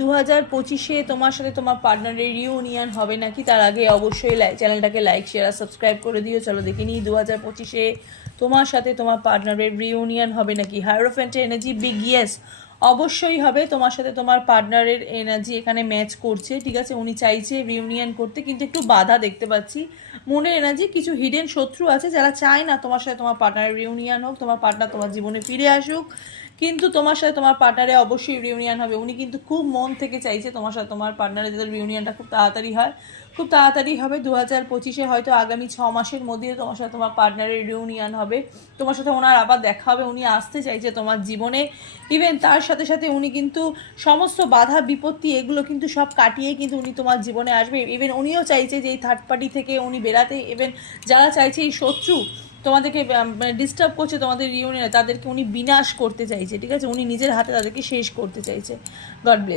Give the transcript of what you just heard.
2025-এ তোমার সাথে তোমার পার্টনারের রিউনিয়ন হবে নাকি। তার আগে অবশ্যই চ্যানেলটাকে লাইক শেয়ার আর সাবস্ক্রাইব করে দিও। চলো দেখে নিই 2025-এ তোমার সাথে তোমার পার্টনারের রিউনিয়ন হবে নাকি। হায়ারোফ্যান্টের এনার্জি বিগ ইয়েস, অবশ্যই হবে। তোমার সাথে তোমার পার্টনারের এনার্জি এখানে ম্যাচ করছে, ঠিক আছে। উনি চাইছে রিউনিয়ন করতে, কিন্তু একটু বাধা দেখতে পাচ্ছি মনের এনার্জি। কিছু হিডেন শত্রু আছে যারা চায় না তোমার সাথে তোমার পার্টনারের রিউনিয়ন হোক, তোমার পার্টনার তোমার জীবনে ফিরে আসুক। কিন্তু তোমার সাথে তোমার পার্টনারে অবশ্যই রিউনিয়ন হবে। উনি কিন্তু খুব মন থেকে চাইছে তোমার সাথে তোমার পার্টনারের যাদের রিউনিয়নটা খুব তাড়াতাড়ি হয়, খুব তাড়াতাড়ি হবে। 2025-এ হয়তো আগামী 6 মাসের মধ্যে তোমার সাথে তোমার পার্টনারের রিউনিয়ন হবে। তোমার সাথে ওনার আবার দেখা হবে, উনি আসতে চাইছে তোমার জীবনে। ইভেন তার সাথে সাথে উনি কিন্তু সমস্ত বাধা বিপত্তি এগুলো কিন্তু সব কাটিয়ে কিন্তু উনি তোমার জীবনে আসবে। ইভেন উনিও চাইছে যে এই থার্ড পার্টি থেকে উনি বেরাতে। ইভেন যারা চাইছে এই শত্রু তোমাদেরকে ডিস্টার্ব করছে তোমাদের রিউনিয়নে, তাদেরকে উনি বিনাশ করতে চাইছে, ঠিক আছে। উনি নিজের হাতে তাদেরকে শেষ করতে চাইছে। God bless.